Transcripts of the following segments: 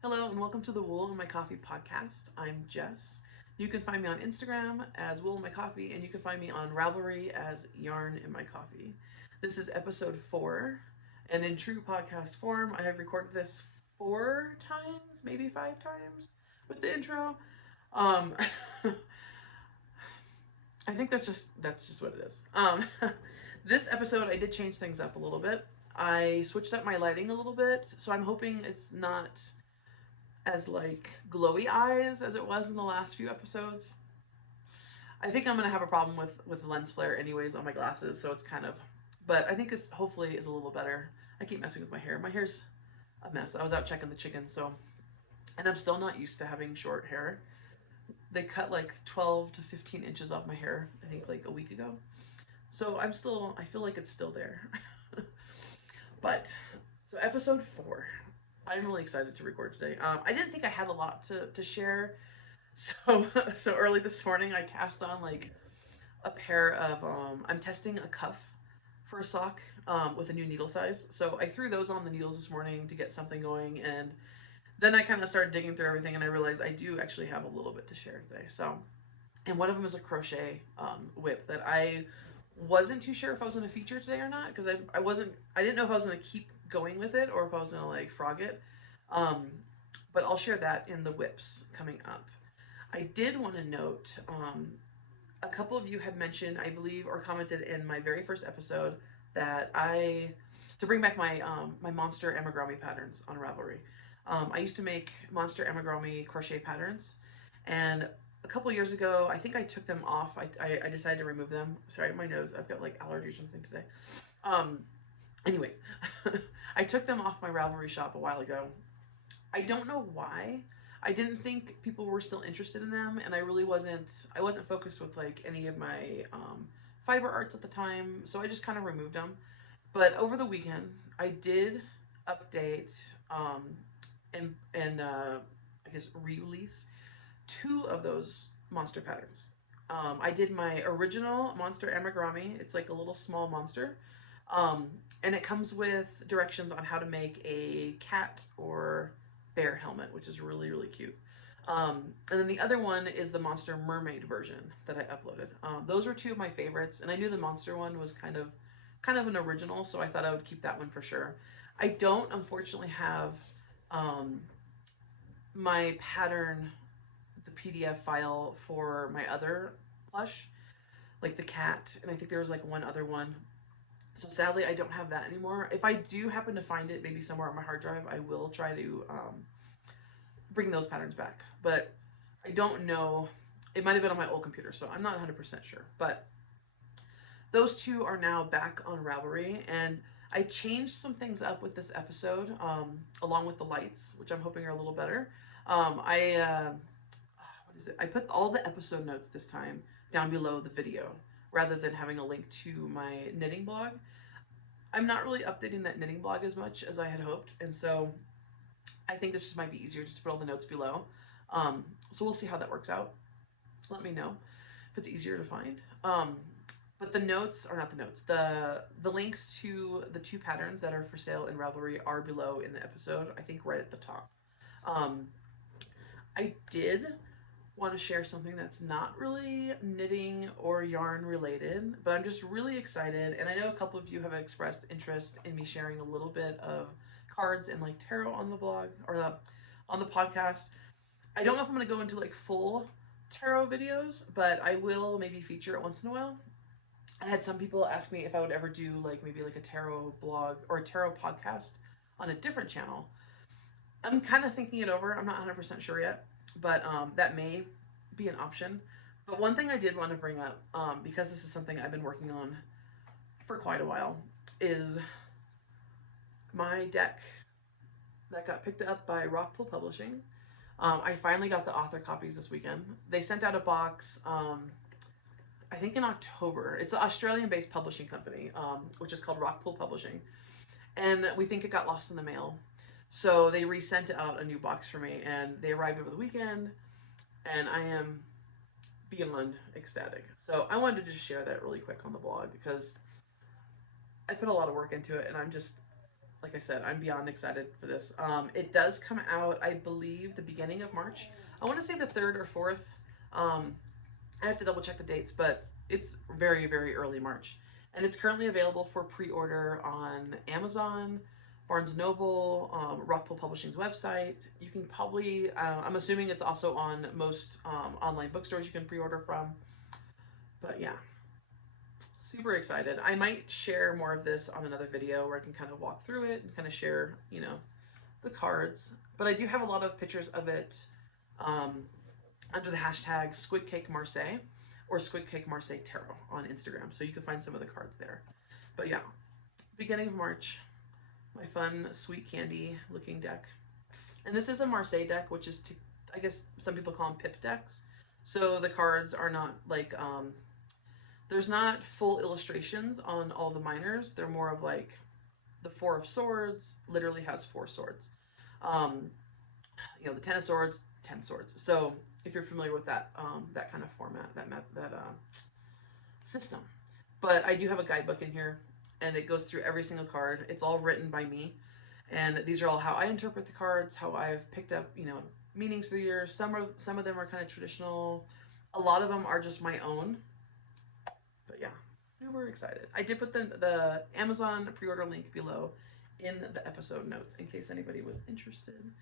Hello and welcome to the Wool in My Coffee podcast. I'm Jess. You can find me on Instagram as Wool in My Coffee, and you can find me on Ravelry as Yarn in My Coffee. This is episode 4, and in true podcast form, I have recorded this 4 times, maybe 5 times with the intro. Um, I think that's just what it is. This episode I did change things up a little bit. I switched up my lighting a little bit, so I'm hoping it's not as like glowy eyes as it was in the last few episodes. I think I'm gonna have a problem with lens flare anyways on my glasses, so it's kind of. But I think this hopefully is a little better. I keep messing with my hair. My hair's a mess. I was out checking the chickens, so and I'm still not used to having short hair. They cut like 12 to 15 inches off my hair, I think like a week ago. So I feel like it's still there. But so episode 4. I'm really excited to record today. I didn't think I had a lot to share, so so early this morning I cast on like a pair of I'm testing a cuff for a sock with a new needle size. So I threw those on the needles this morning to get something going, and then I kind of started digging through everything, and I realized I do actually have a little bit to share today. So, and one of them is a crochet whip that I wasn't too sure if I was going to feature today or not, because I didn't know if I was going to keep going with it or if I was going to like frog it. Um, but I'll share that in the whips coming up. I did want to note a couple of you had mentioned, I believe, or commented in my very first episode that to bring back my monster amigurumi patterns on Ravelry. I used to make monster amigurumi crochet patterns, and a couple years ago, I think I took them off. I decided to remove them. Sorry, my nose. I've got like allergies or something today. Um, anyways, I took them off my Ravelry shop a while ago. I don't know why. I didn't think people were still interested in them, and I really wasn't. I wasn't focused with like any of my fiber arts at the time, so I just kind of removed them. But over the weekend, I did update and I guess re-release 2 of those monster patterns. I did my original monster amigurumi. It's like a little small monster, um, and it comes with directions on how to make a cat or bear helmet, which is really really cute. And then the other one is the monster mermaid version that I uploaded. Those were 2 of my favorites, and I knew the monster one was kind of an original, so I thought I would keep that one for sure. I don't unfortunately have um, my pattern, the PDF file for my other plush, like the cat, and I think there was like one other one. So sadly, I don't have that anymore. If I do happen to find it, maybe somewhere on my hard drive, I will try to bring those patterns back. But I don't know. It might have been on my old computer, so I'm not 100% sure. But those 2 are now back on Ravelry, and I changed some things up with this episode, along with the lights, which I'm hoping are a little better. What is it? I put all the episode notes this time down below the video rather than having a link to my knitting blog. I'm not really updating that knitting blog as much as I had hoped, and so I think this just might be easier just to put all the notes below. So we'll see how that works out. Let me know if it's easier to find. But the notes, or not the notes, the links to the 2 patterns that are for sale in Ravelry are below in the episode, I think right at the top. Um, I did want to share something that's not really knitting or yarn related, but I'm just really excited, and I know a couple of you have expressed interest in me sharing a little bit of cards and like tarot on the blog or on the podcast. I don't know if I'm going to go into like full tarot videos, but I will maybe feature it once in a while. I had some people ask me if I would ever do like maybe like a tarot blog or a tarot podcast on a different channel. I'm kind of thinking it over. I'm not 100% sure yet, but that may be an option. But one thing I did want to bring up, because this is something I've been working on for quite a while, is my deck that got picked up by Rockpool Publishing. I finally got the author copies this weekend. They sent out a box, I think in October. It's an Australian-based publishing company, which is called Rockpool Publishing. And we think it got lost in the mail. So they resent out a new box for me, and they arrived over the weekend, and I am beyond ecstatic. So I wanted to just share that really quick on the blog because I put a lot of work into it, and I'm just like I said, I'm beyond excited for this. It does come out, I believe, the beginning of March. I want to say the 3rd or 4th. Um, I have to double check the dates, but it's very, very early March. And it's currently available for pre order on Amazon, Barnes Noble, Rockpool Publishing's website. You can probably, I'm assuming it's also on most online bookstores you can pre order from. But yeah, super excited. I might share more of this on another video where I can kind of walk through it and kind of share, you know, the cards. But I do have a lot of pictures of it um, under the hashtag Squid Cake Marseille or Squid Cake Marseille Tarot on Instagram. So you can find some of the cards there. But yeah, beginning of March, my fun sweet candy looking deck. And this is a Marseille deck, which is, I guess some people call them pip decks. So the cards are not like, there's not full illustrations on all the minors. They're more of like the 4 of Swords literally has 4 swords. You know, the 10 of Swords, 10 swords. So if you're familiar with that, that kind of format, that system. But I do have a guidebook in here, and it goes through every single card. It's all written by me, and these are all how I interpret the cards, how I've picked up, you know, meanings through the years. Some of them are kind of traditional. A lot of them are just my own. But yeah, super excited. I did put the Amazon pre-order link below in the episode notes in case anybody was interested.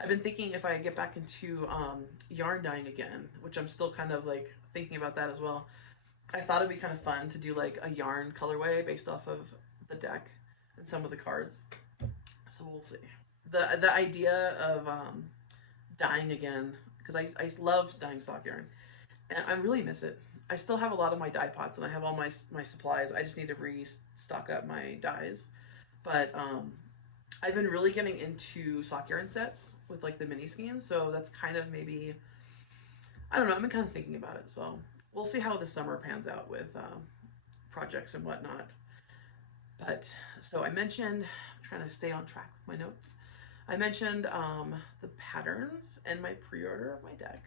I've been thinking if I get back into yarn dyeing again, which I'm still kind of like thinking about that as well. I thought it'd be kind of fun to do like a yarn colorway based off of the deck and some of the cards. So we'll see. The idea of dyeing again, because I love dyeing sock yarn, and I really miss it. I still have a lot of my dye pots, and I have all my supplies. I just need to restock up my dyes. But I've been really getting into sock yarn sets with like the mini skeins, so that's kind of maybe, I don't know, I've been kind of thinking about it. So we'll see how the summer pans out with projects and whatnot. But so I mentioned, I'm trying to stay on track with my notes. I mentioned the patterns and my pre-order of my deck.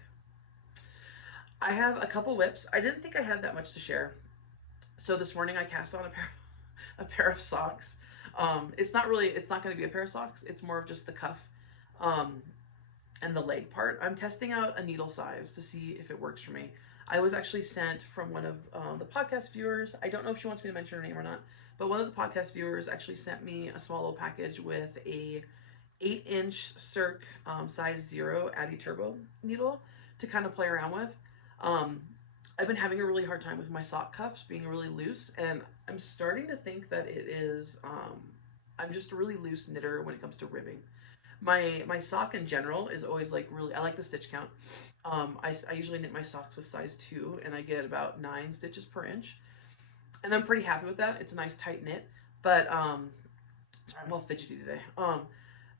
I have a couple whips. I didn't think I had that much to share. So this morning I cast on a pair of socks. It's not going to be a pair of socks. It's more of just the cuff and the leg part. I'm testing out a needle size to see if it works for me. I was actually sent from one of the podcast viewers. I don't know if she wants me to mention her name or not, but one of the podcast viewers actually sent me a small little package with a 8-inch Cirque size 0 Addi Turbo needle to kind of play around with. I've been having a really hard time with my sock cuffs being really loose, and I'm starting to think that it is, I'm just a really loose knitter when it comes to ribbing. My sock in general is always like really, I like the stitch count. I usually knit my socks with size 2, and I get about 9 stitches per inch, and I'm pretty happy with that. It's a nice tight knit, but sorry, I'm all fidgety today.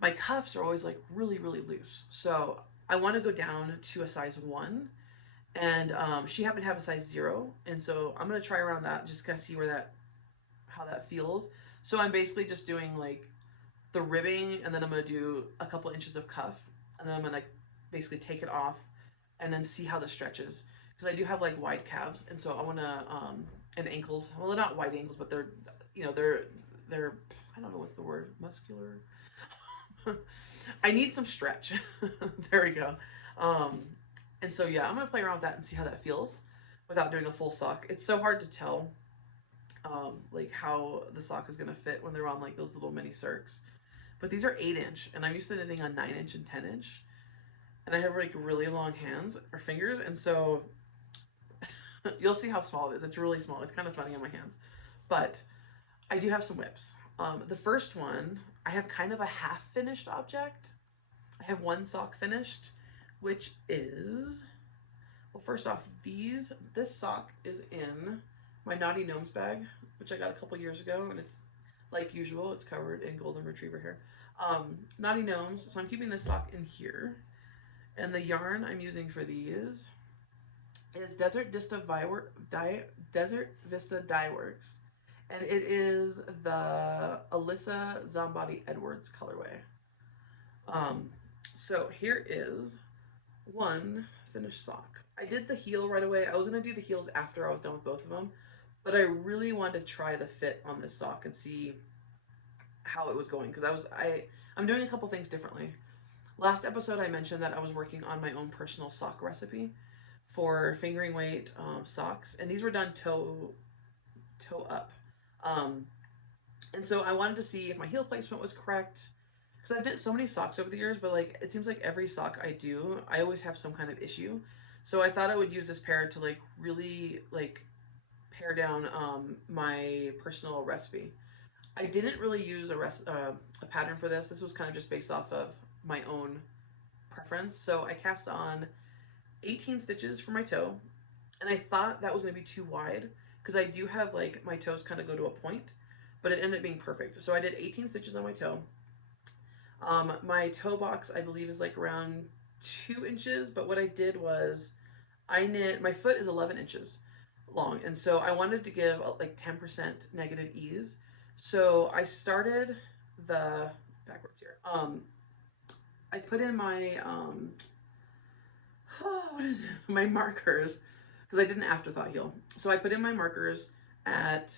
My cuffs are always like really, really loose, so I want to go down to a size 1. And she happened to have a size 0, and so I'm gonna try around that, just kind of see how that feels. So I'm basically just doing like the ribbing, and then I'm gonna do a couple inches of cuff, and then I'm gonna basically take it off, and then see how this stretches. Because I do have like wide calves, and so I wanna and ankles. Well, they're not wide ankles, but they're, you know, they're I don't know what's the word, muscular. I need some stretch. There we go. And so, yeah, I'm going to play around with that and see how that feels without doing a full sock. It's so hard to tell, like, how the sock is going to fit when they're on, like, those little mini Cirques. But these are 8-inch, and I'm used to knitting on 9-inch and 10-inch. And I have, like, really long hands, or fingers, and so you'll see how small it is. It's really small. It's kind of funny on my hands. But I do have some whips. The first one, I have kind of a half-finished object. I have one sock finished, which is, well, first off, this sock is in my Naughty Gnomes bag, which I got a couple years ago, and it's, like usual, it's covered in golden retriever hair. Naughty Gnomes, so I'm keeping this sock in here, and the yarn I'm using for these is Desert Vista Dye Works, and it is the Alyssa Zambati Edwards colorway. So here is one finished sock. I did the heel right away. I was going to do the heels after I was done with both of them, but I really wanted to try the fit on this sock and see how it was going, because I'm doing a couple things differently. Last episode I mentioned that I was working on my own personal sock recipe for fingering weight socks, and these were done toe up. Um, and so I wanted to see if my heel placement was correct, because I've did so many socks over the years, but like it seems like every sock I do, I always have some kind of issue. So I thought I would use this pair to like really like pare down my personal recipe. I didn't really use a pattern for this. This was kind of just based off of my own preference. So I cast on 18 stitches for my toe, and I thought that was going to be too wide because I do have like my toes kind of go to a point, but it ended up being perfect. So I did 18 stitches on my toe. My toe box, I believe, is like around 2 inches, but what I did was I knit, my foot is 11 inches long, and so I wanted to give like 10% negative ease. So I started the backwards here. I put in my what is it? My markers, because I did an afterthought heel. So I put in my markers at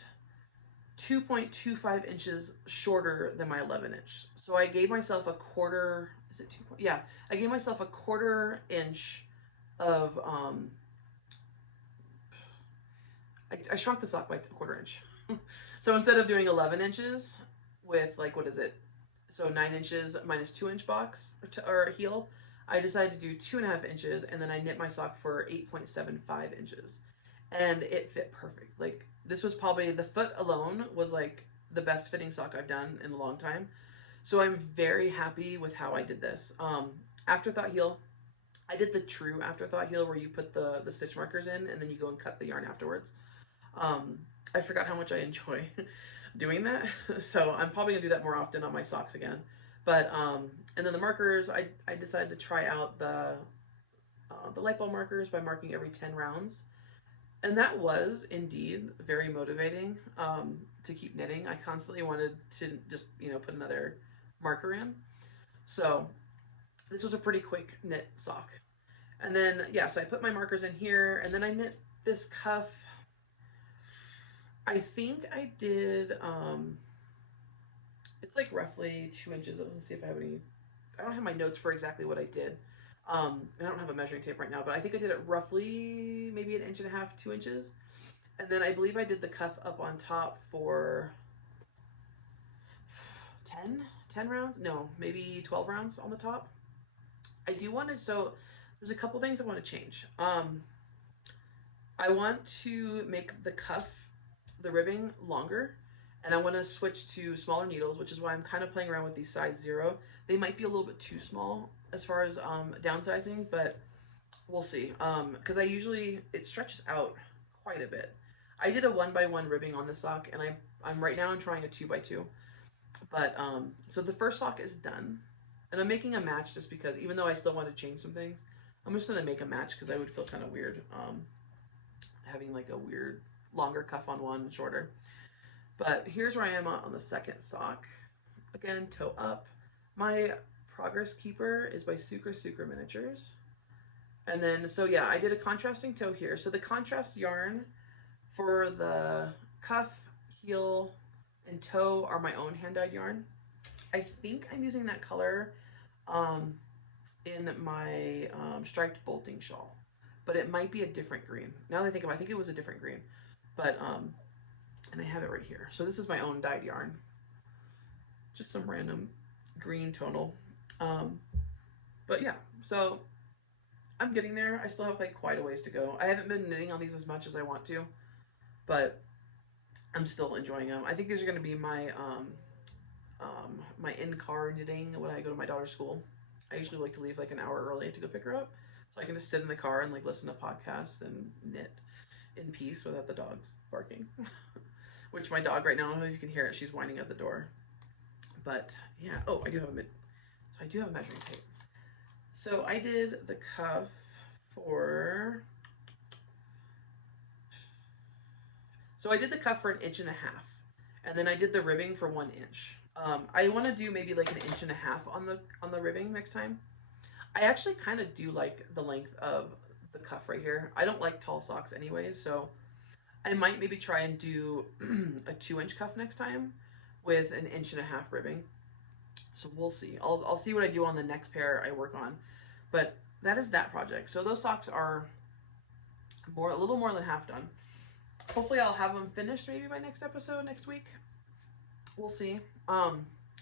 2.25 inches shorter than my 11 inch. So I gave myself a quarter, is it 2? Yeah, I gave myself a quarter inch of, I shrunk the sock by a quarter inch. So instead of doing 11 inches with like, what is it? So 9 inches minus 2 inch box or heel, I decided to do 2.5 inches, and then I knit my sock for 8.75 inches. And it fit perfect. Like, this was probably, the foot alone was like the best fitting sock I've done in a long time. So I'm very happy with how I did this. Afterthought heel, I did the true afterthought heel where you put the stitch markers in and then you go and cut the yarn afterwards. I forgot how much I enjoy doing that. So I'm probably gonna do that more often on my socks again. But, and then the markers, I decided to try out the light bulb markers by marking every 10 rounds. And that was indeed very motivating to keep knitting. I constantly wanted to just, put another marker in. So this was a pretty quick knit sock. And then, yeah, so I put my markers in here, and then I knit this cuff. I think I did, it's like roughly 2 inches. Let's see if I have any, I don't have my notes for exactly what I did. I don't have a measuring tape right now, but I think I did it roughly maybe 1.5 inches, 2 inches. And then I believe I did the cuff up on top for 10 rounds? No, maybe 12 rounds on the top. I do want to, so there's a couple things I want to change. I want to make the cuff, the ribbing, longer, and I want to switch to smaller needles, which is why I'm kind of playing around with these size 0. They might be a little bit too small as far as downsizing, but we'll see. Because it stretches out quite a bit. I did a 1x1 ribbing on this sock, and I'm right now I'm trying a 2x2. But so the first sock is done, and I'm making a match just because, even though I still want to change some things, I'm just gonna make a match because I would feel kind of weird having like a weird longer cuff on one, shorter. But here's where I am on the second sock. Again, toe up. My progress keeper is by Sucre Miniatures. And then, so yeah, I did a contrasting toe here. So the contrast yarn for the cuff, heel, and toe are my own hand-dyed yarn. I think I'm using that color in my striped bolting shawl, but it might be a different green. Now that I think about it, I think it was a different green, but and I have it right here. So this is my own dyed yarn, just some random green tonal. But yeah, so I'm getting there. I still have like quite a ways to go. I haven't been knitting on these as much as I want to, but I'm still enjoying them. I think these are going to be my my in-car knitting when I go to my daughter's school. I usually like to leave like an hour early to go pick her up, so I can just sit in the car and like listen to podcasts and knit in peace without the dogs barking. Which my dog right now, I don't know if you can hear it, she's whining at the door. But yeah, oh, I do have a measuring tape. So I did the cuff for, so I did the cuff for 1.5 inches, and then I did the ribbing for 1 inch. I want to do maybe like 1.5 inches on the ribbing next time. I actually kind of do like the length of the cuff right here. I don't like tall socks anyways, so I might maybe try and do a 2-inch cuff next time with an 1.5 inch ribbing. So we'll see. I'll see what I do on the next pair I work on. But that is that project. So those socks are a little more than half done. Hopefully I'll have them finished maybe by next episode next week. We'll see.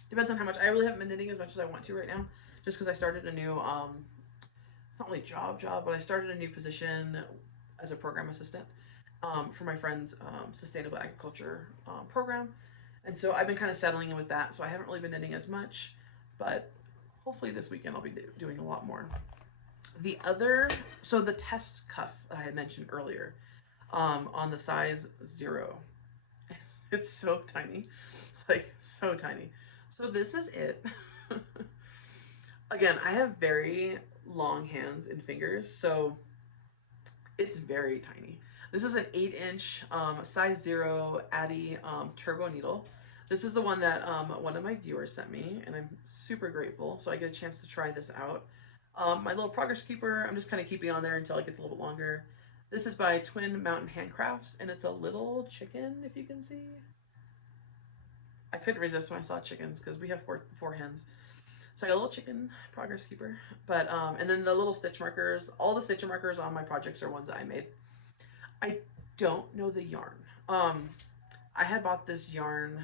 Depends on how much. I really haven't been knitting as much as I want to right now, just because I started a new it's not really job, but I started a new position as a program assistant for my friend's sustainable agriculture program. And so I've been kind of settling in with that. So I haven't really been knitting as much, but hopefully this weekend I'll be doing a lot more. So the test cuff that I had mentioned earlier on the size 0. It's so tiny, like so tiny. So this is it. Again, I have very long hands and fingers, so it's very tiny. This is an 8-inch size 0 Addi Turbo needle. This is the one that one of my viewers sent me, and I'm super grateful. So I get a chance to try this out. My little progress keeper, I'm just kind of keeping on there until it gets a little bit longer. This is by Twin Mountain Handcrafts, and it's a little chicken, if you can see. I couldn't resist when I saw chickens because we have four hens. So I got a little chicken progress keeper. But and then the little stitch markers, all the stitch markers on my projects are ones that I made. I don't know the yarn. I had bought this yarn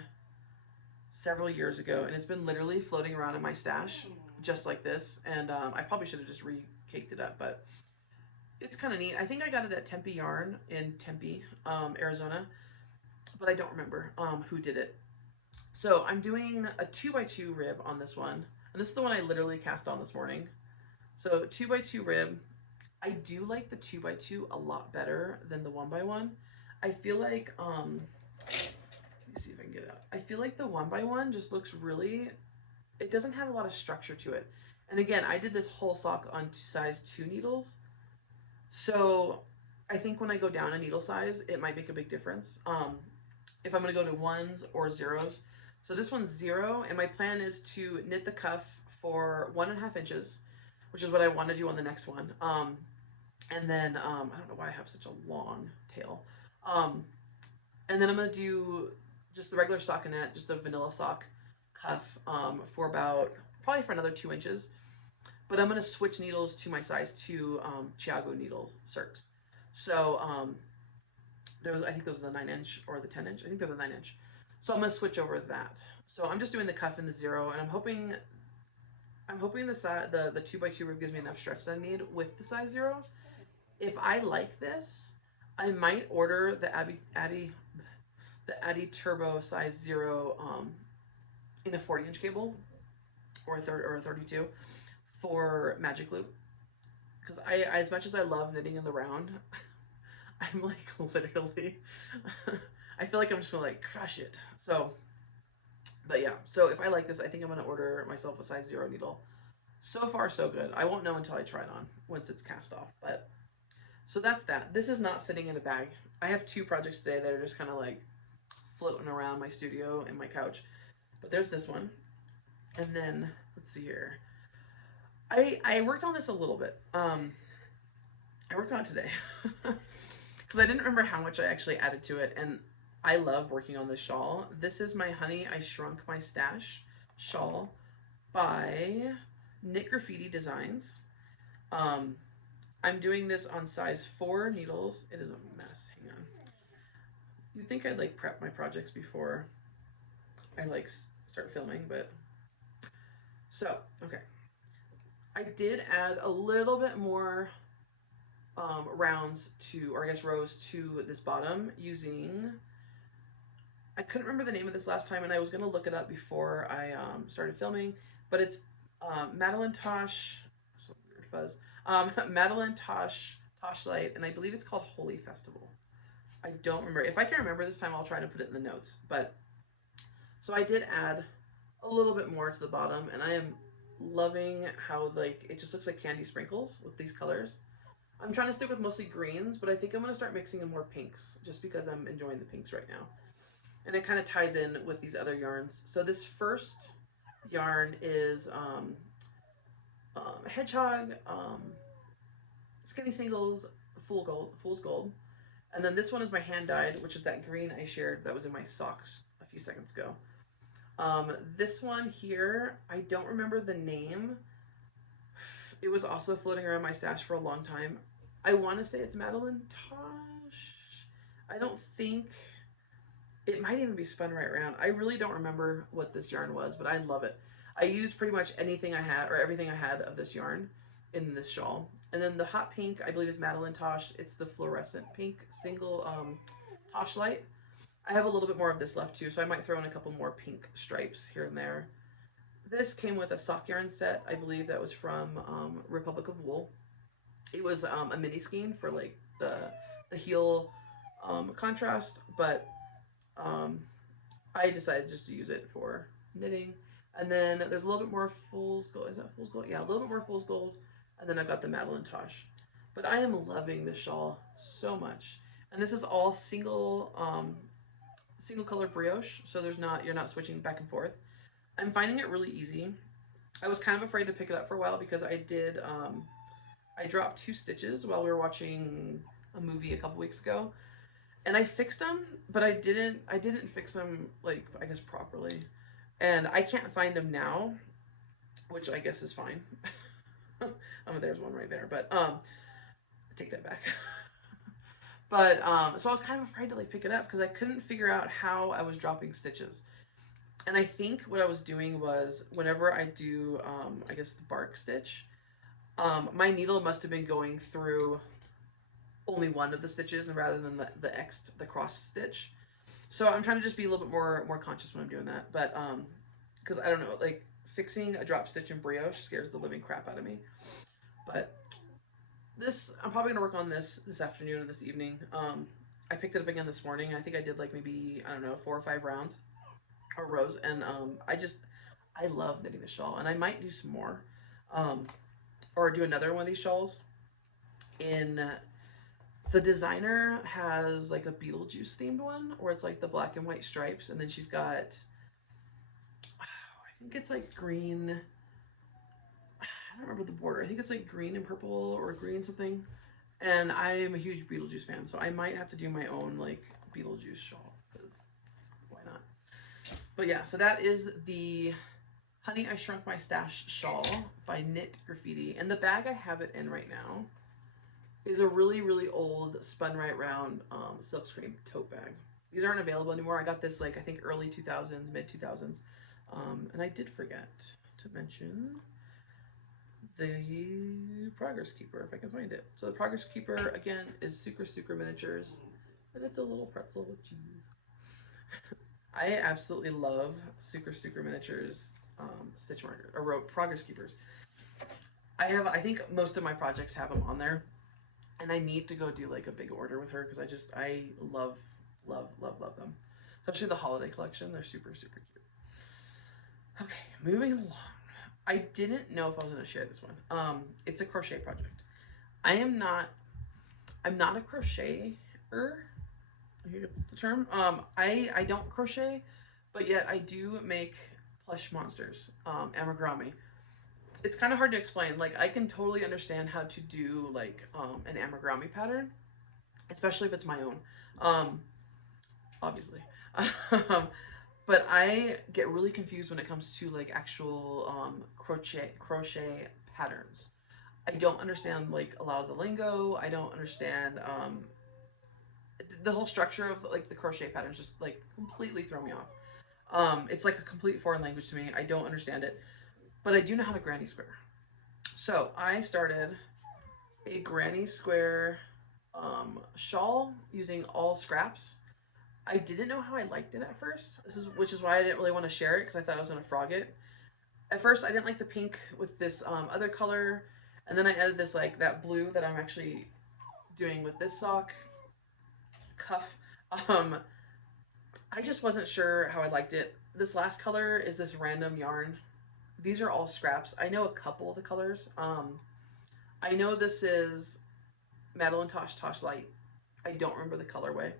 several years ago, and it's been literally floating around in my stash just like this. And I probably should have just re-caked it up, but it's kind of neat. I think I got it at Tempe Yarn in Tempe, Arizona, but I don't remember who did it. So I'm doing a 2x2 rib on this one. And this is the one I literally cast on this morning. So 2x2 rib. I do like the 2x2 a lot better than the 1x1. I feel like, let me see if I can get it out. I feel like the 1x1 just looks really, it doesn't have a lot of structure to it. And again, I did this whole sock on size 2 needles. So I think when I go down a needle size, it might make a big difference. If I'm going to go to 1s or 0s. So this one's 0, and my plan is to knit the cuff for 1.5 inches, which is what I want to do on the next one. And then, I don't know why I have such a long tail. And then I'm going to do just the regular stockinette, just a vanilla sock cuff for probably for another 2 inches. But I'm going to switch needles to my size 2 Chiago needle circs. So I think those are the 9-inch or the 10-inch. I think they're the 9-inch. So I'm going to switch over that. So I'm just doing the cuff in the 0, and I'm hoping the 2x2 rib gives me enough stretch that I need with the size 0. If I like this, I might order the Addi Turbo size 0 in a 40-inch cable or a 32 for magic loop. Because as much as I love knitting in the round, I'm like literally I feel like I'm just gonna like crush it. So, but yeah, so if I like this, I think I'm gonna order myself a size 0 needle. So far, so good. I won't know until I try it on once it's cast off. But so that's that. This is not sitting in a bag. I have 2 projects today that are just kind of like floating around my studio and my couch. But there's this one, and then let's see here. I worked on this a little bit. I worked on it today because I didn't remember how much I actually added to it, and I love working on this shawl. This is my Honey, I Shrunk My Stash shawl by Knit Graffiti Designs. I'm doing this on size 4 needles. It is a mess. Hang on. You'd think I'd like prep my projects before I like start filming, but so okay. I did add a little bit more rounds or I guess rows to this bottom using, I couldn't remember the name of this last time, and I was going to look it up before I started filming, but it's Madeline Tosh, so weird fuzz, Madeline Tosh Light, and I believe it's called Holy Festival. I don't remember. If I can remember this time, I'll try to put it in the notes. But so I did add a little bit more to the bottom, and I am loving how like it just looks like candy sprinkles with these colors. I'm trying to stick with mostly greens, but I think I'm going to start mixing in more pinks just because I'm enjoying the pinks right now. And it kind of ties in with these other yarns. So this first yarn is Hedgehog, Skinny Singles, Fool's Gold. And then this one is my hand dyed, which is that green I shared that was in my socks a few seconds ago. This one here, I don't remember the name. It was also floating around my stash for a long time. I want to say it's Madeline Tosh. I don't think it might even be Spun Right Round. I really don't remember what this yarn was, but I love it. I used pretty much anything I had or everything I had of this yarn in this shawl. And then the hot pink, I believe, is Madeline Tosh. It's the fluorescent pink single Tosh light. I have a little bit more of this left too, so I might throw in a couple more pink stripes here and there. This came with a sock yarn set. I believe that was from Republic of Wool. It was a mini skein for like the heel contrast, but I decided just to use it for knitting. And then there's a little bit more fool's gold. Is that fool's gold? Yeah, a little bit more fool's gold. And then I've got the Madeline Tosh. But I am loving this shawl so much. And this is all single color brioche, so you're not switching back and forth. I'm finding it really easy. I was kind of afraid to pick it up for a while because I dropped 2 stitches while we were watching a movie a couple weeks ago. And I fixed them, but I didn't fix them, like, I guess properly. And I can't find them now, which I guess is fine. There's one right there, but I take that back. But so I was kind of afraid to like pick it up because I couldn't figure out how I was dropping stitches. And I think what I was doing was whenever I do I guess the bark stitch, my needle must have been going through only one of the stitches and rather than the cross stitch. So I'm trying to just be a little bit more conscious when I'm doing that. But because I don't know, like fixing a drop stitch in brioche scares the living crap out of me. But this, I'm probably gonna work on this afternoon or this evening. I picked it up again this morning. I think I did like maybe, I don't know, 4 or 5 rounds or rows, and I love knitting this shawl, and I might do some more, or do another one of these shawls. The designer has like a Beetlejuice themed one where it's like the black and white stripes, and then she's got, I think it's like green. I don't remember the border. I think it's like green and purple or green something. And I'm a huge Beetlejuice fan, so I might have to do my own like Beetlejuice shawl because why not? But yeah, so that is the Honey I Shrunk My Stash shawl by Knit Graffiti. And the bag I have it in right now is a really, really old Spun Right Round silkscreen tote bag. These aren't available anymore. I got this like I think early 2000s, mid 2000s. And I did forget to mention the Progress Keeper, if I can find it. So the Progress Keeper, again, is Sucre Miniatures, and it's a little pretzel with cheese. I absolutely love Sucre Miniatures stitch marker, or Progress Keepers. I think most of my projects have them on there, and I need to go do like a big order with her because I love them. Especially the holiday collection, they're super cute. Okay, moving along. I didn't know if I was going to share this one. It's a crochet project. I'm not a crocheter. You get the term. I don't crochet, but yet I do make plush monsters, amigurumi. It's kind of hard to explain. Like I can totally understand how to do like an amigurumi pattern, especially if it's my own. Obviously. But I get really confused when it comes to like actual crochet patterns. I don't understand like a lot of the lingo. I don't understand the whole structure of like the crochet patterns. Just like completely throw me off. It's like a complete foreign language to me. I don't understand it, but I do know how to granny square. So I started a granny square shawl using all scraps. I didn't know how I liked it at first. Which is why I didn't really want to share it because I thought I was going to frog it. At first, I didn't like the pink with this other color, and then I added this like that blue that I'm actually doing with this sock cuff. I just wasn't sure how I liked it. This last color is this random yarn. These are all scraps. I know a couple of the colors. I know this is Madeline Tosh Light. I don't remember the colorway.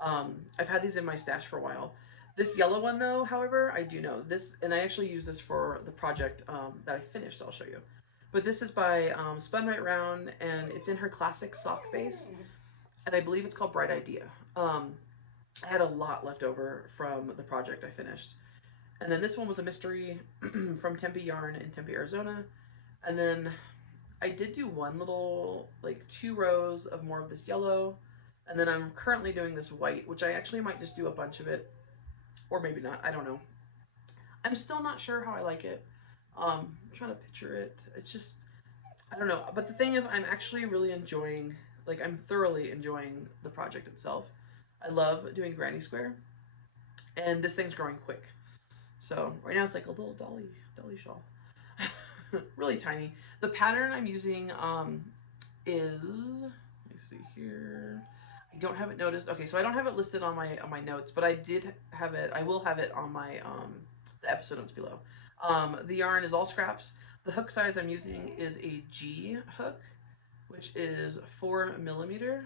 I've had these in my stash for a while. This yellow one though, however, I do know this, and I actually use this for the project that I finished. I'll show you. But this is by Spun Right Round, and it's in her classic sock base, and I believe it's called Bright Idea. I had a lot left over from the project I finished, And then this one was a mystery from Tempe Yarn in Tempe, Arizona. And then I did do one little, like 2 rows of more of this yellow. And then I'm currently doing this white, which I actually might just do a bunch of it. Or maybe not, I don't know. I'm still not sure how I like it. I'm trying to picture it. It's just, I don't know. But the thing is, I'm actually really enjoying, like I'm thoroughly enjoying the project itself. I love doing granny square. And this thing's growing quick. So right now it's like a little dolly shawl. Really tiny. The pattern I'm using is, let me see here. I don't have it noticed. Okay, so I don't have it listed on my notes, but I did have it. I will have it on my the episode notes below. The yarn is all scraps. The hook size I'm using is a G hook, which is 4mm.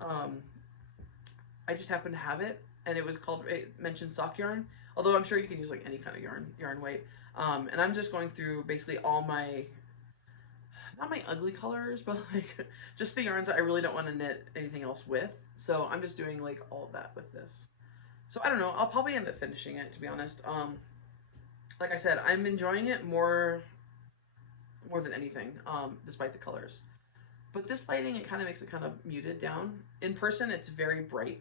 I just happen to have it, and it was called, it mentioned sock yarn, although I'm sure you can use like any kind of yarn weight. And I'm just going through basically all my, not my ugly colors, but like just the yarns that I really don't want to knit anything else with. So I'm just doing like all of that with this. So I don't know, I'll probably end up finishing it, to be honest. Like I said, I'm enjoying it more than anything, despite the colors. But this lighting, it kind of makes it kind of muted down. In person, it's very bright.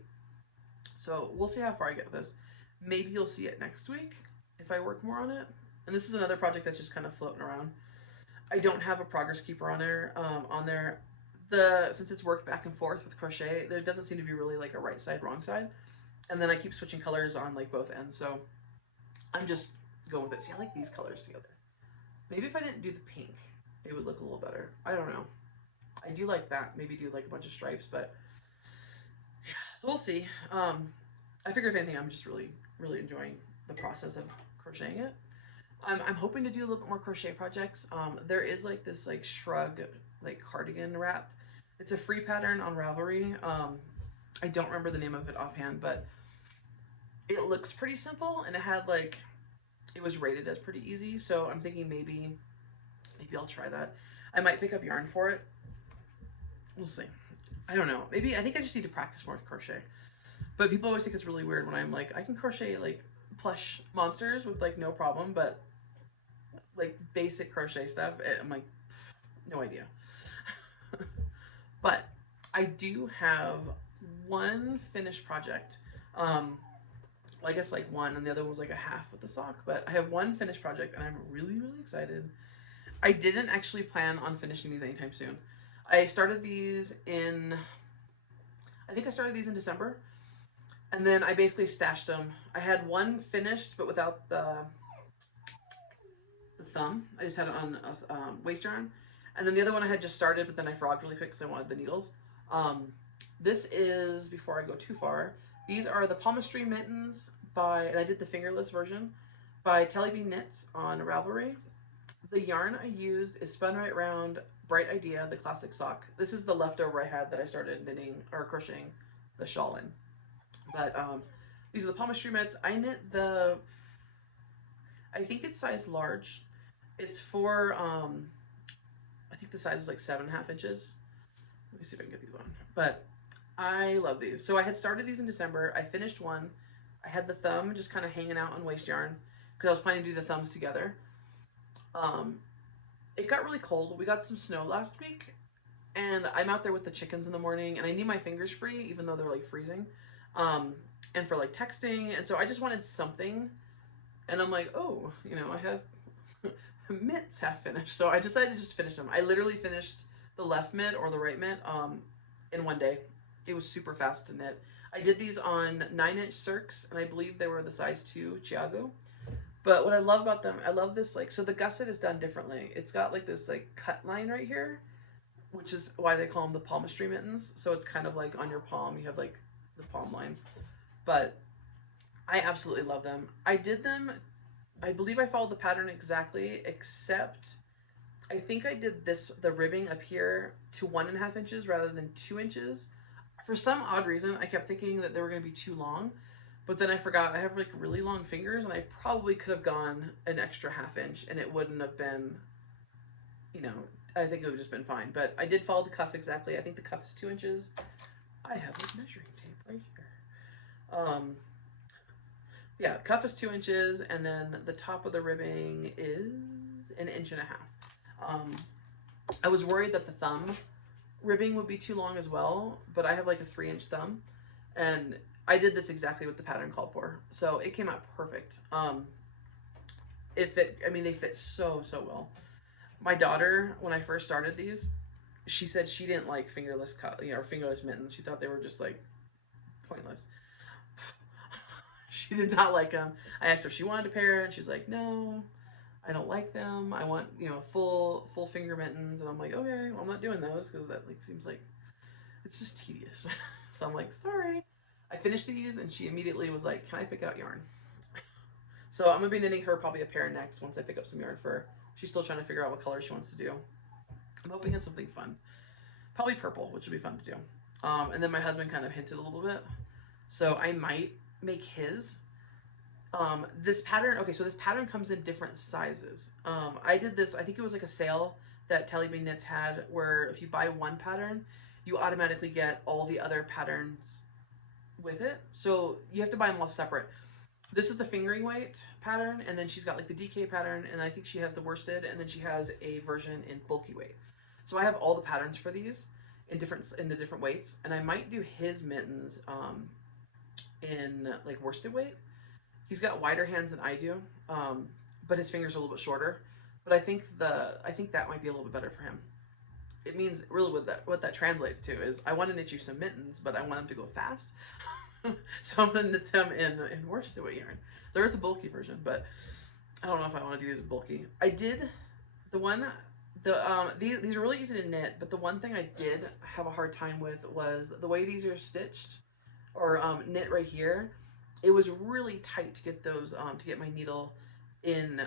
So we'll see how far I get with this. Maybe you'll see it next week if I work more on it. And this is another project that's just kind of floating around. I don't have a progress keeper on there. Since it's worked back and forth with crochet, there doesn't seem to be really like a right side, wrong side. And then I keep switching colors on like both ends. So I'm just going with it. See, I like these colors together. Maybe if I didn't do the pink, it would look a little better. I don't know. I do like that. Maybe do like a bunch of stripes, but yeah, so we'll see. I figure if anything, I'm just really enjoying the process of crocheting it. I'm hoping to do a little bit more crochet projects. There is like this like shrug like cardigan wrap. It's a free pattern on Ravelry. I don't remember the name of it offhand, but it looks pretty simple, and it had like, it was rated as pretty easy. So I'm thinking maybe I'll try that. I might pick up yarn for it. We'll see. I don't know. Maybe, I think I just need to practice more with crochet. But people always think it's really weird when I'm like, I can crochet like plush monsters with like no problem, but like basic crochet stuff, I'm like, no idea. But I do have one finished project. Well, I guess like one, and the other one was like a half with the sock, but I have one finished project, and I'm really excited. I didn't actually plan on finishing these anytime soon. I started these in, I think I started these in December, and then I basically stashed them. I had one finished, but without the thumb. I just had it on waist yarn. And then the other one I had just started, but then I frogged really quick because I wanted the needles. This is, before I go too far, these are the Palmistry mittens by, and I did the fingerless version, by Telly Bean Knits on Ravelry. The yarn I used is Spun Right Round, Bright Idea, the classic sock. This is the leftover I had that I started knitting or crocheting the shawl in. But these are the Palmistry mitts. I knit the, I think it's size large. It's for, I think the size was like 7.5 inches. Let me see if I can get these on. But I love these. So I had started these in December. I finished one. I had the thumb just kind of hanging out on waist yarn because I was planning to do the thumbs together. It got really cold. We got some snow last week, and I'm out there with the chickens in the morning, and I need my fingers free, even though they're like freezing, and for like texting. And so I just wanted something, and I'm like, oh, you know, I have mitts half finished. So I decided to just finish them. I literally finished the left mitt or the right mitt in one day. It was super fast to knit. I did these on 9-inch circs, and I believe they were the size 2 Chiago. But what I love about them, I love this, like, so the gusset is done differently. It's got like this like cut line right here, which is why they call them the Palmistry mittens. So it's kind of like on your palm, you have like the palm line. But I absolutely love them. I did them, I believe I followed the pattern exactly, except I think I did this, the ribbing up here to 1.5 inches rather than 2 inches. For some odd reason, I kept thinking that they were going to be too long. But then I forgot I have like really long fingers, and I probably could have gone an extra 1/2 inch and it wouldn't have been, you know, I think it would have just been fine. But I did follow the cuff exactly. I think the cuff is 2 inches. I have like measuring tape right here. Yeah, cuff is 2 inches, and then the top of the ribbing is 1.5 inches. I was worried that the thumb ribbing would be too long as well, but I have like a 3-inch thumb, and I did this exactly what the pattern called for, so it came out perfect. It fit. I mean, they fit so well. My daughter, when I first started these, she said she didn't like fingerless or fingerless mittens. She thought they were just like pointless. She did not like them. I asked her if she wanted a pair, and she's like, no, I don't like them. I want, full finger mittens. And I'm like, okay, well, I'm not doing those because that like seems like it's just tedious. So I'm like, sorry. I finished these, and she immediately was like, can I pick out yarn? So I'm gonna be knitting her probably a pair next once I pick up some yarn for her. She's still trying to figure out what color she wants to do. I'm hoping it's something fun. Probably purple, which would be fun to do. And then my husband kind of hinted a little bit. So I might make his. This pattern, okay, so this pattern comes in different sizes. I did this, I think it was like a sale that Telly Bean Knits had, where if you buy one pattern, you automatically get all the other patterns with it. So you have to buy them all separate. This is the fingering weight pattern, and then she's got like the DK pattern, and I think she has the worsted, and then she has a version in bulky weight. So I have all the patterns for these in the different weights, and I might do his mittens in like worsted weight. He's got wider hands than I do, but his fingers are a little bit shorter. But I think that might be a little bit better for him. It means really what that translates to is I want to knit you some mittens, but I want them to go fast. So I'm gonna knit them in worsted weight yarn. There is a bulky version, but I don't know if I want to do these bulky. I did these are really easy to knit, but the one thing I did have a hard time with was the way these are stitched or knit right here. It was really tight to get those to get my needle in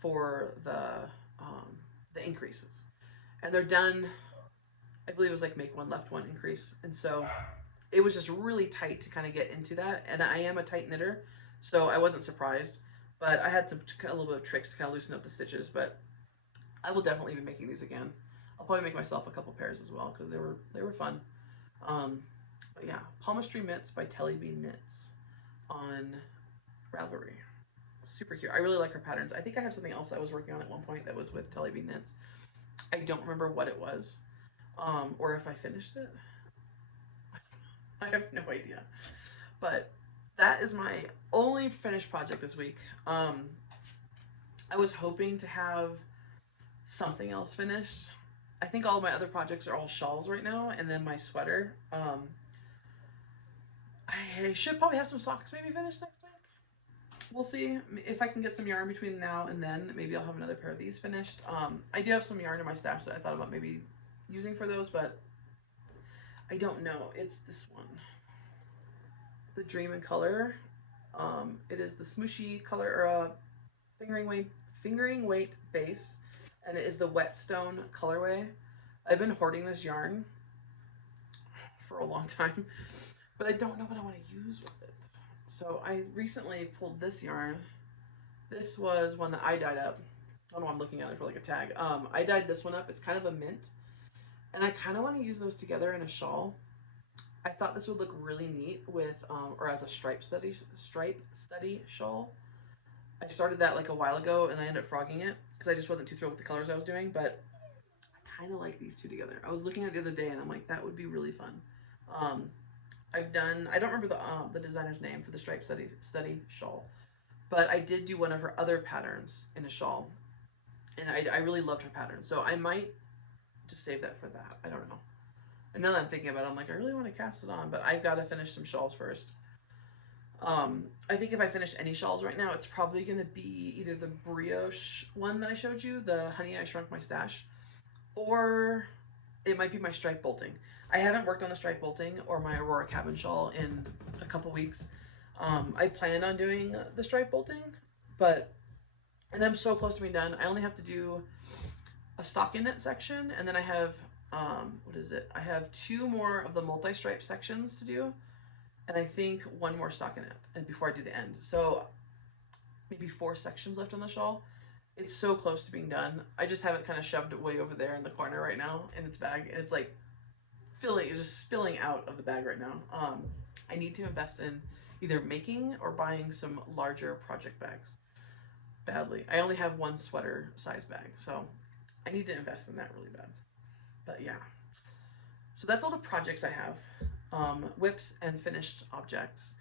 for the increases, and they're done. I believe it was like make one left one increase, and so it was just really tight to kind of get into that. And I am a tight knitter, so I wasn't surprised. But I had a little bit of tricks to kind of loosen up the stitches. But I will definitely be making these again. I'll probably make myself a couple pairs as well because they were fun. But yeah, Palmistry Mitts by Telly Bean Knits on Ravelry. Super cute. I really like her patterns. I think I have something else I was working on at one point that was with Telly Bean Knits. I don't remember what it was, or if I finished it. I have no idea. But that is my only finished project this week. I was hoping to have something else finished. I think all of my other projects are all shawls right now, and then my sweater. I should probably have some socks maybe finished next week. We'll see if I can get some yarn between now and then. Maybe I'll have another pair of these finished. I do have some yarn in my stash that I thought about maybe using for those, but I don't know. It's this one, the Dream in Color. It is the smooshy color or fingering weight base, and it is the Whetstone colorway. I've been hoarding this yarn for a long time, but I don't know what I want to use with it. So I recently pulled this yarn. This was one that I dyed up. I don't know, I'm looking at it for like a tag. I dyed this one up. It's kind of a mint, and I kind of want to use those together in a shawl. I thought this would look really neat with, or as a stripe study shawl. I started that like a while ago, and I ended up frogging it because I just wasn't too thrilled with the colors I was doing, but I kind of like these two together. I was looking at it the other day, and I'm like, that would be really fun. I don't remember the designer's name for the stripe study shawl, but I did do one of her other patterns in a shawl, and I really loved her pattern, so I might just save that for that. I don't know. And now that I'm thinking about it, I'm like, I really want to cast it on, but I've got to finish some shawls first. I think if I finish any shawls right now, it's probably going to be either the brioche one that I showed you, the Honey I Shrunk My Stash, or it might be my stripe bolting. I haven't worked on the stripe bolting or my Aurora Cabin shawl in a couple weeks. I planned on doing the stripe bolting, and I'm so close to being done. I only have to do a stocking knit section, and then I have I have 2 more of the multi-stripe sections to do, and I think 1 more stockinette and before I do the end. So maybe 4 sections left on the shawl. It's so close to being done. I just have it kind of shoved way over there in the corner right now in its bag, and it's like it's just spilling out of the bag right now. I need to invest in either making or buying some larger project bags badly. I only have one sweater size bag, so I need to invest in that really bad. But yeah, so that's all the projects I have. Whips and finished objects.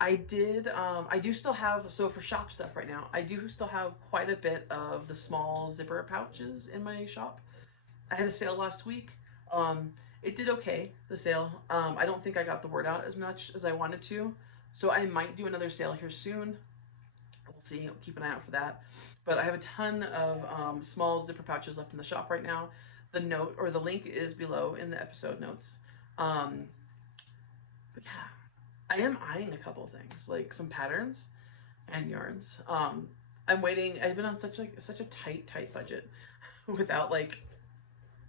I do still have, so for shop stuff right now, I do still have quite a bit of the small zipper pouches in my shop. I had a sale last week. Um, it did okay, the sale. I don't think I got the word out as much as I wanted to. So I might do another sale here soon. We'll see. I'll keep an eye out for that. But I have a ton of small zipper pouches left in the shop right now. The note or the link is below in the episode notes. Um, but yeah, I am eyeing a couple of things, like some patterns and yarns. I'm waiting. I've been on such a tight budget without like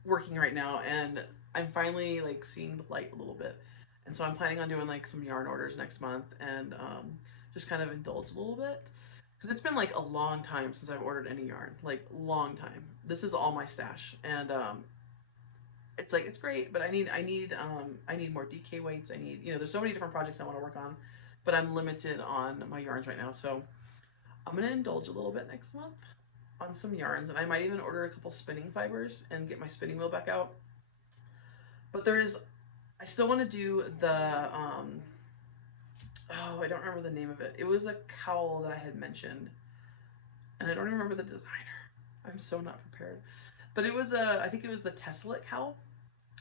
working right now, and I'm finally like seeing the light a little bit. And so I'm planning on doing like some yarn orders next month and just kind of indulge a little bit because it's been like a long time since I've ordered any yarn, like long time. This is all my stash, and it's like it's great, but I need more DK weights. I need, you know, there's so many different projects I want to work on, but I'm limited on my yarns right now. So I'm gonna indulge a little bit next month on some yarns, and I might even order a couple spinning fibers and get my spinning wheel back out. But I still want to do the oh, I don't remember the name of it. It was a cowl that I had mentioned, and I don't remember the designer. I'm so not prepared. But it was I think it was the tessellate cowl.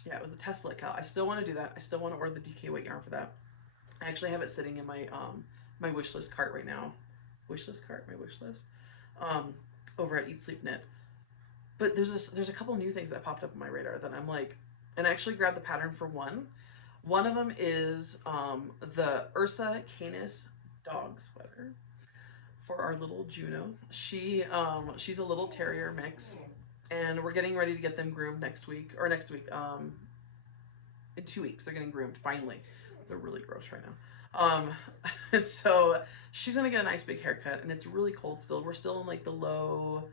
Yeah, it was the tessellate cowl. I still want to do that. I still want to order the DK weight yarn for that. I actually have it sitting in my wish list cart right now. Wish list cart, my wish list. Over at Eat Sleep Knit. But there's a couple new things that popped up on my radar that I'm like, and I actually grabbed the pattern for one. One of them is the Ursa Canis dog sweater for our little Juno. She's a little terrier mix, and we're getting ready to get them groomed next week. In 2 weeks they're getting groomed finally. They're really gross right now. And so she's gonna get a nice big haircut, and it's really cold still. We're still in like the low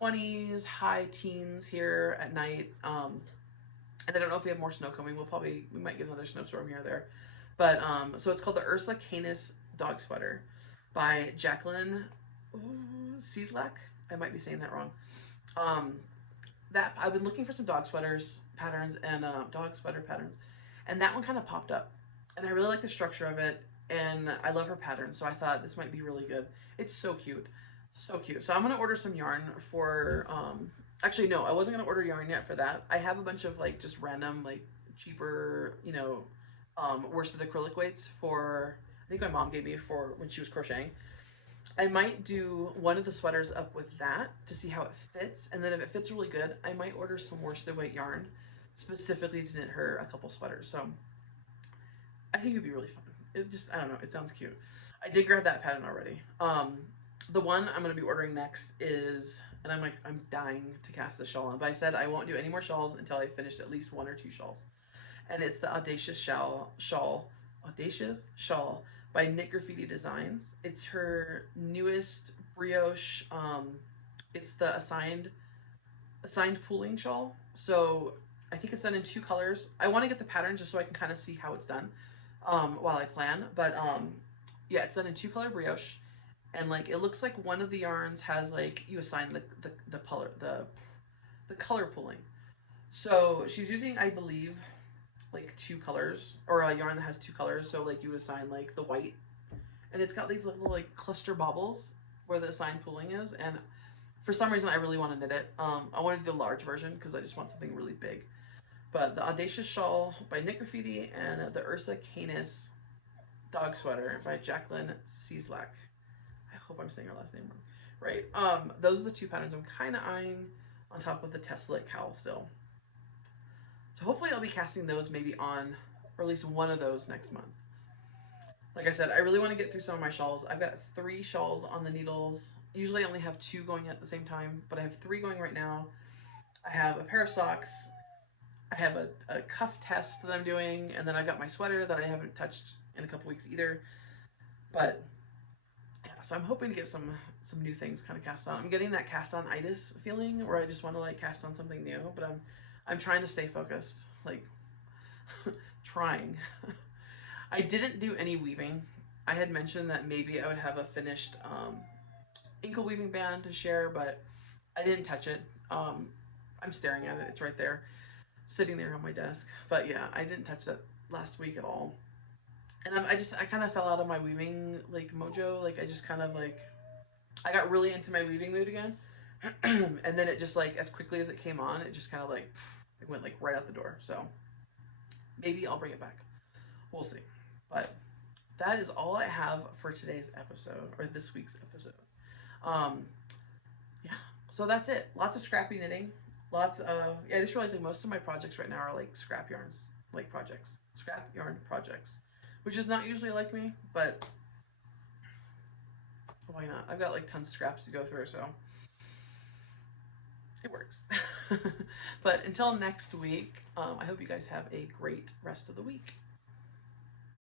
20s, high teens here at night. And I don't know if we have more snow coming. We might get another snowstorm here or there. But so it's called the Ursa Canis dog sweater by Jacqueline Cieslak. I might be saying that wrong. That I've been looking for some dog sweaters patterns and dog sweater patterns, and that one kind of popped up, and I really like the structure of it, and I love her pattern, so I thought this might be really good. It's so cute, so cute. So I'm gonna order some yarn for actually no, I wasn't gonna order yarn yet for that. I have a bunch of like just random like cheaper, you know, worsted acrylic weights for I think my mom gave me for when she was crocheting. I might do one of the sweaters up with that to see how it fits, and then if it fits really good, I might order some worsted weight yarn specifically to knit her a couple sweaters. So I think it'd be really fun. It just, I don't know, it sounds cute. I did grab that pattern already. The one I'm going to be ordering next is, and I'm dying to cast this shawl on, but I said I won't do any more shawls until I finished at least 1 or 2 shawls. And it's the Audacious Shawl by Knit Graffiti Designs. It's her newest brioche. It's the assigned pooling shawl. So I think it's done in 2 colors. I want to get the pattern just so I can kind of see how it's done while I plan. But yeah, it's done in 2-color brioche, and like it looks like one of the yarns has like you assign the color pooling. So she's using, I believe, like 2 colors, or a yarn that has 2 colors. So like you assign like the white, and it's got these little like cluster bobbles where the assigned pooling is. And for some reason I really want to knit it. I want to do the large version because I just want something really big. But the Audacious Shawl by Knit Graffiti and the Ursa Canis dog sweater by Jacqueline Cieslak. I hope I'm saying her last name right. Those are the 2 patterns I'm kind of eyeing on top of the tessellate cowl still. So hopefully I'll be casting those maybe on, or at least one of those next month. Like I said, I really want to get through some of my shawls. I've got 3 shawls on the needles. Usually I only have 2 going at the same time, but I have 3 going right now. I have a pair of socks. I have a cuff test that I'm doing, and then I've got my sweater that I haven't touched in a couple weeks either. But yeah, so I'm hoping to get some new things kind of cast on. I'm getting that cast on itis feeling where I just want to like cast on something new, but I'm trying to stay focused, like trying. I didn't do any weaving. I had mentioned that maybe I would have a finished ankle weaving band to share, but I didn't touch it. I'm staring at it. It's right there, sitting there on my desk. But yeah, I didn't touch that last week at all. And I kind of fell out of my weaving like mojo. Like I just kind of like I got really into my weaving mood again, and then it just like as quickly as it came on, it just kind of like it went like right out the door. So maybe I'll bring it back. We'll see. But that is all I have for today's episode or this week's episode. Um, yeah. So that's it. Lots of scrappy knitting. Lots of yeah. I just realized like most of my projects right now are like scrap yarns, like projects, scrap yarn projects, which is not usually like me, but why not? I've got like tons of scraps to go through, so it works. But until next week, I hope you guys have a great rest of the week.